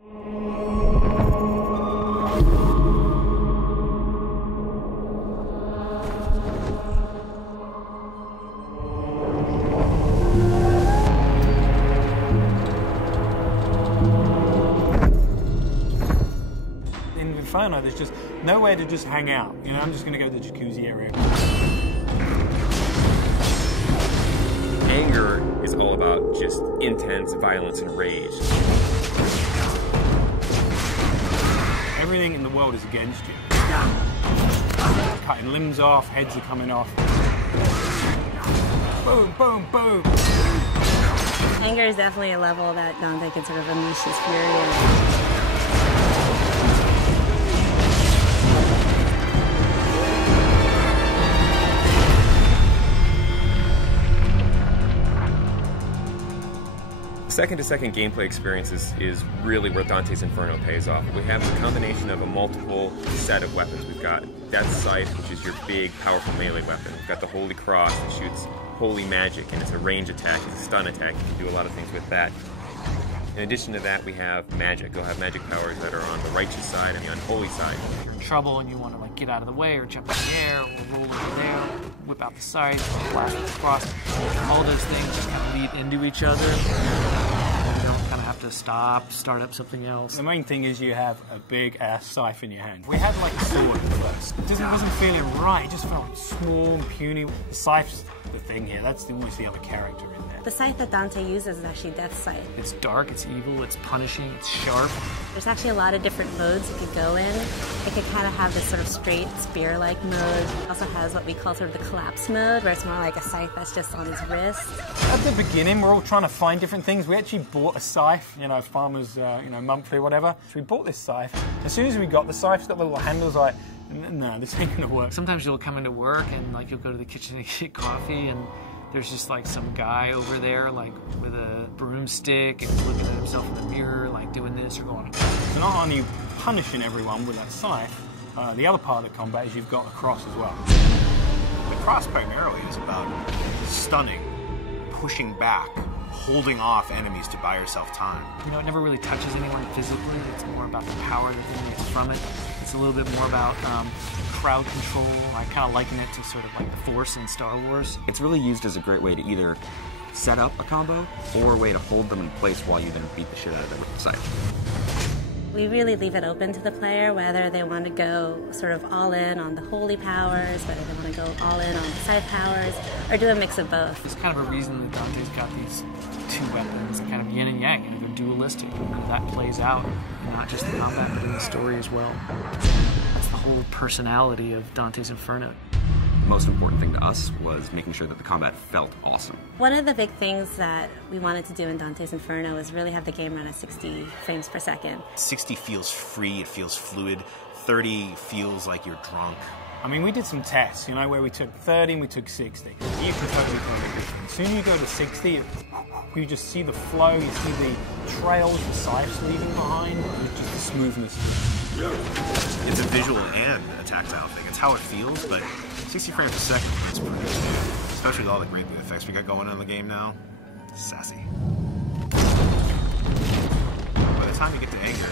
In Inferno, there's just nowhere to just hang out. You know, I'm just going to go to the jacuzzi area. Anger is all about just intense violence and rage. Everything in the world is against you. Cutting limbs off, heads are coming off. Boom, boom, boom. Anger is definitely a level that Dante can sort of unleash his fury in. Second-to-second gameplay experiences is really where Dantes Inferno pays off. We have a combination of a multiple set of weapons. We've got Death's Scythe, which is your big, powerful melee weapon. We've got the Holy Cross that shoots holy magic, and it's a range attack, it's a stun attack. You can do a lot of things with that. In addition to that, we have magic. You'll have magic powers that are on the righteous side and the unholy side. If you're in trouble and you want to like get out of the way or jump in the air or roll over there, whip out the scythe, blast with the cross, all those things just kind of lead into each other. You don't kind of have to stop, start up something else. The main thing is you have a big ass scythe in your hand. We had like a sword at first. It wasn't feeling right, it just felt small and puny. The scythe's the thing here, that's almost the other character in there. The scythe that Dante uses is actually Death's Scythe. It's dark, it's evil, it's punishing, it's sharp. There's actually a lot of different modes it could go in. It could kind of have this sort of straight spear-like mode. It also has what we call sort of the collapse mode, where it's more like a scythe that's just on his wrist. At the beginning, we're all trying to find different things. We actually bought a scythe, you know, farmers, monthly or whatever. So we bought this scythe. As soon as we got the scythe, it's got the little handles like, no, this ain't gonna work. Sometimes you'll come into work and like you'll go to the kitchen to get coffee and there's just like some guy over there like with a broomstick and looking at himself in the mirror like doing this or going. So not only punishing everyone with that scythe, the other part of the combat is you've got a cross as well. The cross primarily is about stunning, pushing back, holding off enemies to buy yourself time. You know, it never really touches anyone physically. It's more about the power that emanates from it. It's a little bit more about crowd control. I kind of liken it to sort of like the Force in Star Wars. It's really used as a great way to either set up a combo or a way to hold them in place while you then beat the shit out of them with the scythe. We really leave it open to the player whether they want to go sort of all in on the holy powers, whether they want to go all in on the scythe powers, or do a mix of both. There's kind of a reason that Dante's got these two weapons, kind of yin and yang, you know, they're dualistic. And that plays out in not just the combat, but in the story as well. That's the whole personality of Dantes Inferno. The most important thing to us was making sure that the combat felt awesome. One of the big things that we wanted to do in Dantes Inferno is really have the game run at 60 frames per second. 60 feels free, it feels fluid. 30 feels like you're drunk. I mean, we did some tests, you know, where we took 30 and we took 60. You can totally tell the difference. As soon as you go to 60, you just see the flow, you see the trails, the scythes leaving behind, and just the smoothness. It's a visual and a tactile thing. It's how it feels, but 60 frames per second is pretty good, especially with all the great effects we got going on in the game now. Sassy. By the time you get to anger,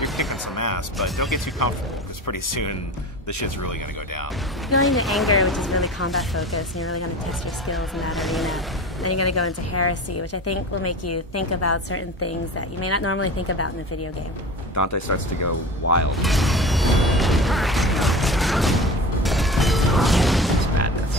you're kicking some ass, but don't get too comfortable, because pretty soon the shit's really going to go down. Going to anger, which is really combat focused, and you're really going to test your skills in that arena. Then you're going to go into heresy, which I think will make you think about certain things that you may not normally think about in a video game. Dante starts to go wild. It's madness.